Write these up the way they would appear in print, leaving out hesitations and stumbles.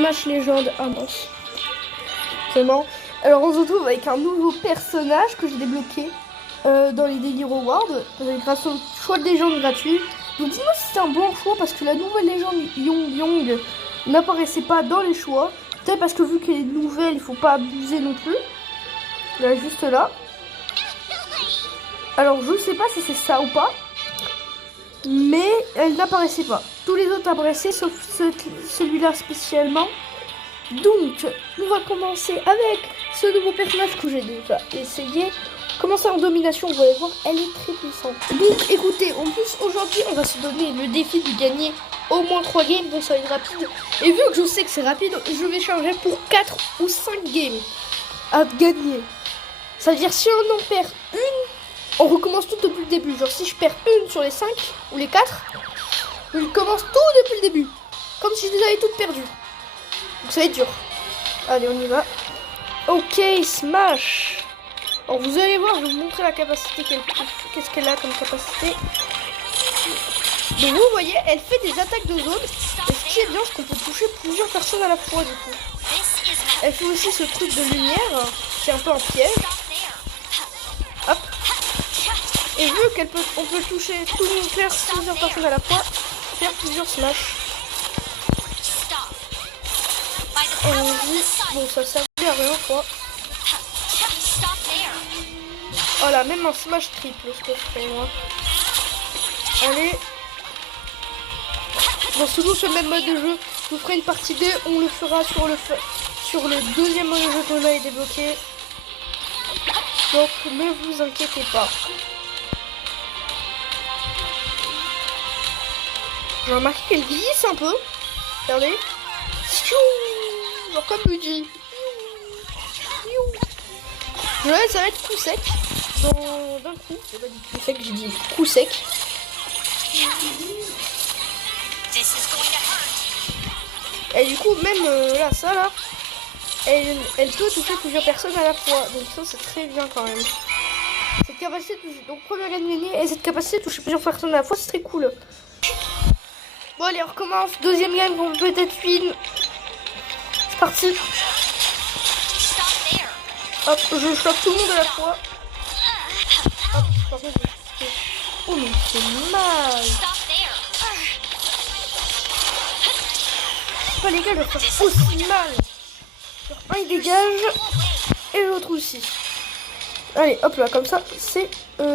Smash Legend. Ah mince. C'est marrant. Alors on se retrouve avec un nouveau personnage que j'ai débloqué dans les Daily Rewards grâce au choix de légende gratuit. Donc dis-moi si c'est un bon choix parce que la nouvelle légende Yong n'apparaissait pas dans les choix. Peut-être parce que vu qu'elle est nouvelle, il faut pas abuser non plus. Là, juste là. Alors je ne sais pas si c'est ça ou pas. Mais elle n'apparaissait pas. Tous les autres apparaissaient sauf celui-là spécialement. Donc, on va commencer avec ce nouveau personnage que j'ai déjà essayé. Commencer en domination, vous allez voir, elle est très puissante. Donc, écoutez, en plus, aujourd'hui, on va se donner le défi de gagner au moins 3 games, donc ça va être rapide. Et vu que je sais que c'est rapide, je vais charger pour 4 ou 5 games à gagner. Ça veut dire, si on en perd une, on recommence tout depuis le début. Genre, si je perds une sur les 5 ou les 4, je commence tout depuis le début. Comme si je les avais toutes perdues. Donc ça va être dur. Allez, on y va. Ok, Smash. Alors vous allez voir, je vais vous montrer la capacité qu'est-ce qu'elle a comme capacité. Donc vous voyez, elle fait des attaques de zone. Et ce qui est bien, c'est qu'on peut toucher plusieurs personnes à la fois du coup. Elle fait aussi ce truc de lumière, qui est un peu un piège. Hop. Et vu qu'on peut toucher plusieurs personnes à la fois, faire plusieurs smash. Bon, ça servait à rien quoi. Voilà, même un smash triple ce que je fais moi. Allez. Bon, souvent sur le même mode de jeu, je vous ferai une partie 2, on le fera sur le deuxième mode de jeu qu'on a débloqué. Donc ne vous inquiétez pas. J'ai remarqué qu'elle glisse un peu. Regardez. Genre comme Luigi. Ouais, ça va être coup sec. D'un coup. J'ai pas dit coup sec, j'ai dit coup sec. Et du coup, même là, ça là, elle peut toucher plusieurs personnes à la fois. Donc ça, c'est très bien quand même. Cette capacité de toucher. Donc première game gagnée et cette capacité de toucher plusieurs personnes à la fois, c'est très cool. Bon, allez, on recommence. Deuxième game, on peut être win. C'est parti. Hop, je chope tout le monde à la fois. Hop, par contre, oh, mais c'est mal. C'est pas légal de faire aussi mal. Un, il dégage. Et l'autre aussi. Allez, hop là, comme ça, c'est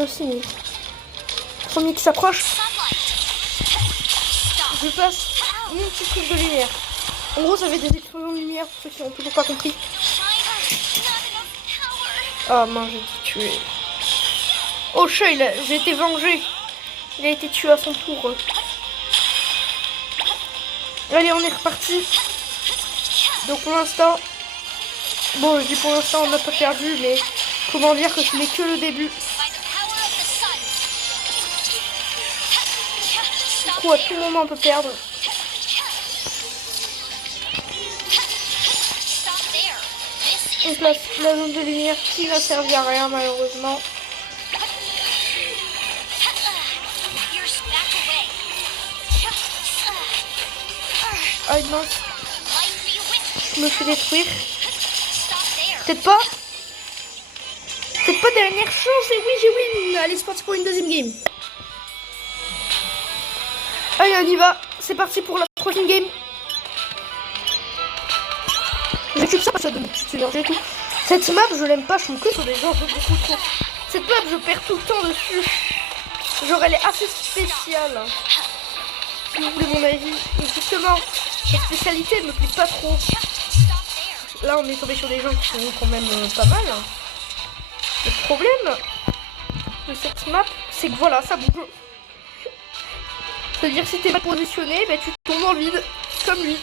fini. Premier qui s'approche. Je passe mon petit truc de lumière. En gros, ça fait des explosions de lumière pour ceux qui n'ont toujours pas compris. Ah mince, j'ai été tué. Oh, chat, j'ai été vengé. Il a été tué à son tour. Allez, on est reparti. Donc pour l'instant, bon, je dis pour l'instant, on n'a pas perdu, mais comment dire que ce n'est que le début. Du coup, à tout moment, on peut perdre. On place la zone de lumière qui n'a servi à rien malheureusement. Ah mince. Je me fais détruire. Peut-être pas. Peut-être pas dernière chance et oui j'ai win. Allez c'est parti pour une deuxième game. Allez on y va. C'est parti pour la troisième game. J'occupe ça parce que ça donne petite énergie et tout. Cette map je l'aime pas, je trouve que sur des gens beaucoup trop. Cette map je perds tout le temps dessus. Genre elle est assez spéciale. Si vous voulez mon avis. Et justement, cette spécialité elle me plaît pas trop. Là on est tombé sur des gens qui sont quand même pas mal. Le problème de cette map, c'est que voilà, ça bouge. C'est-à-dire si t'es pas positionné, bah, tu tombes dans le vide, comme lui.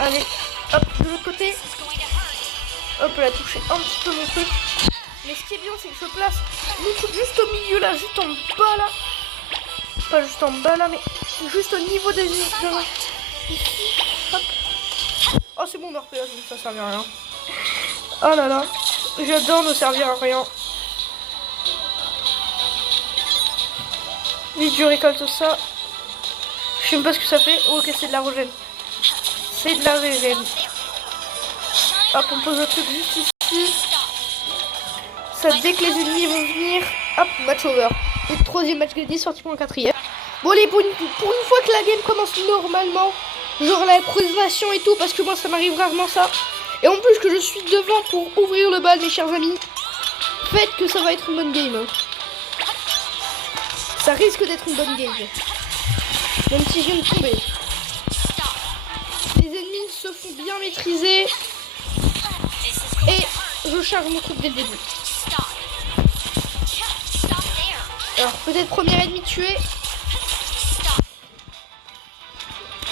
Allez, hop, de l'autre côté. Hop, elle a touché un petit peu mon truc. Mais ce qui est bien, c'est que je place mon truc juste au milieu là, juste en bas là. Pas juste en bas là, mais juste au niveau des ici. Hop. Oh, c'est bon, on a repéré, ça sert à rien. Oh là là, j'adore ne servir à rien. Vite, je récolte ça. Je sais même pas ce que ça fait. Oh, ok, c'est de la régène. C'est de la régène. Hop, on pose le truc juste ici. Ça, dès que les ennemis vont venir, hop, match over. Et troisième match gagné, sorti pour un quatrième. Bon, allez, pour une fois que la game commence normalement, genre la présentation et tout, parce que moi ça m'arrive rarement ça. Et en plus que je suis devant pour ouvrir le bal, mes chers amis, faites que ça va être une bonne game. Hein. Ça risque d'être une bonne game. Même si je viens de tomber. Les ennemis se font bien maîtriser. Et je charge mon truc dès le début. Alors peut-être premier ennemi tué.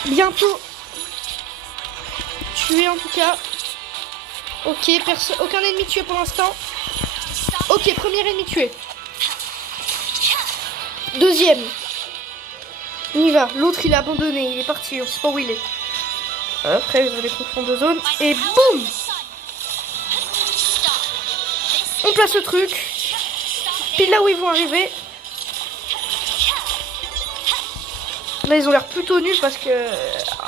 Bientôt tué en tout cas. Ok, aucun ennemi tué pour l'instant. Ok, premier ennemi tué. Deuxième. On y va. L'autre il est abandonné, il est parti, on sait pas où il est. Après vous allez confondre deux zones. Et boum. On place le truc. Pile là où ils vont arriver. Là ils ont l'air plutôt nuls parce que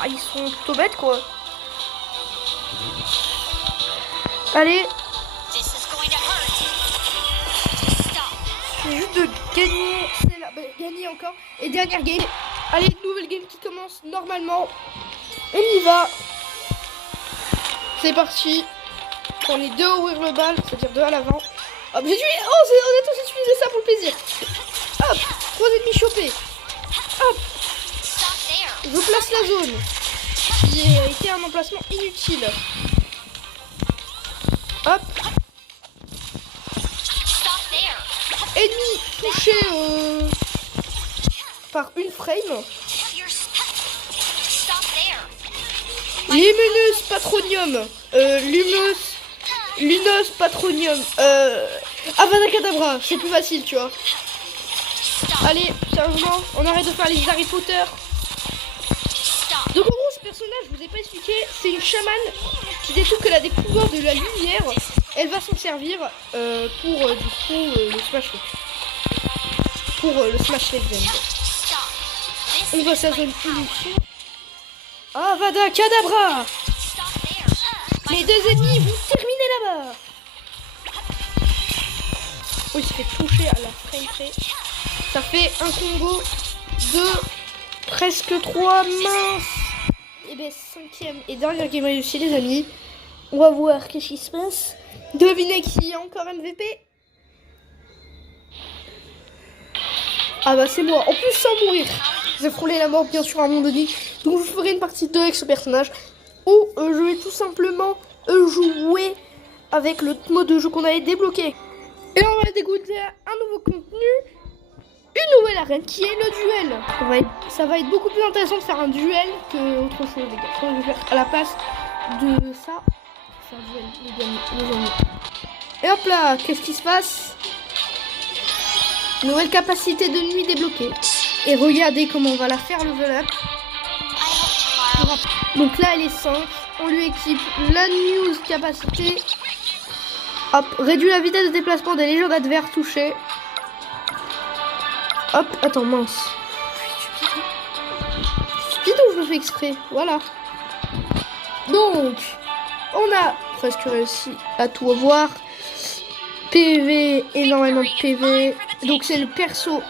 ils sont plutôt bêtes quoi. Allez. C'est juste de gagner. C'est là, gagner encore. Et dernière game. Allez, nouvelle game qui commence normalement. On y va. C'est parti. On est deux à ouvrir le bal, c'est-à-dire deux à l'avant. Hop, j'ai tué. Oh, on a tous utilisé ça pour le plaisir. Hop, 3 ennemis chopés. Hop. Je place la zone. Qui a été un emplacement inutile. Hop. Ennemi touché par une frame. Luminous Patronium. Lunos Patronium. Avada Kedavra. C'est plus facile, tu vois. Allez, sérieusement, on arrête de faire les Harry Potter. Donc en gros, ce personnage, je vous ai pas expliqué, c'est une chamane qui dès tout qu'elle a des pouvoirs de la lumière, elle va s'en servir pour du coup le Smash pour le Smash Legend. On voit sa zone inutile. Avada Kedavra. Les deux ennemis vont terminer là-bas. Oh, il se fait toucher à la frame rate. Ça fait un combo de presque 3 minces. Et bien, 5e et dernière game réussie, les amis. On va voir qu'est-ce qui se passe. Devinez qui est encore MVP. Ah bah c'est moi. En plus sans mourir. J'ai frôlé la mort bien sûr à un moment donné. Donc je ferai une partie 2 avec ce personnage. Où je vais tout simplement jouer avec le mode de jeu qu'on avait débloqué. Et on va dégoûter un nouveau contenu. Une nouvelle arène qui est le duel. Ça va être beaucoup plus intéressant de faire un duel que autre chose, les gars. Je vais faire à la place de ça. Faire un duel, les amis. Et hop là, qu'est-ce qui se passe? Nouvelle capacité de nuit débloquée. Et regardez comment on va la faire level up. Donc là, elle est 5. On lui équipe la news capacité. Hop, réduit la vitesse de déplacement des légions adverses touchées. Hop, attends, mince. Stupide ou je le fais exprès? Voilà. Donc, on a presque réussi à tout avoir. PV, énormément de PV. Donc c'est le perso.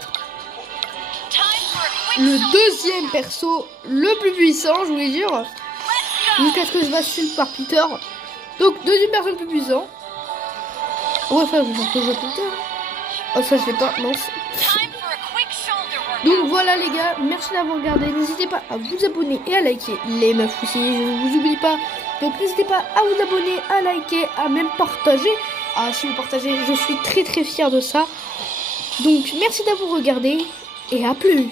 Le deuxième perso le plus puissant, je voulais dire. Jusqu'à ce que je passe par Peter. Donc, deuxième personne plus puissant. Ouais, enfin, je vais jouer Peter. Oh, ça, je vais pas. Mince. Donc voilà les gars, merci d'avoir regardé. N'hésitez pas à vous abonner et à liker les meufs aussi, je ne vous oublie pas. Donc n'hésitez pas à vous abonner, à liker, à même partager. Ah, si vous partagez, je suis très très fière de ça. Donc merci d'avoir regardé et à plus.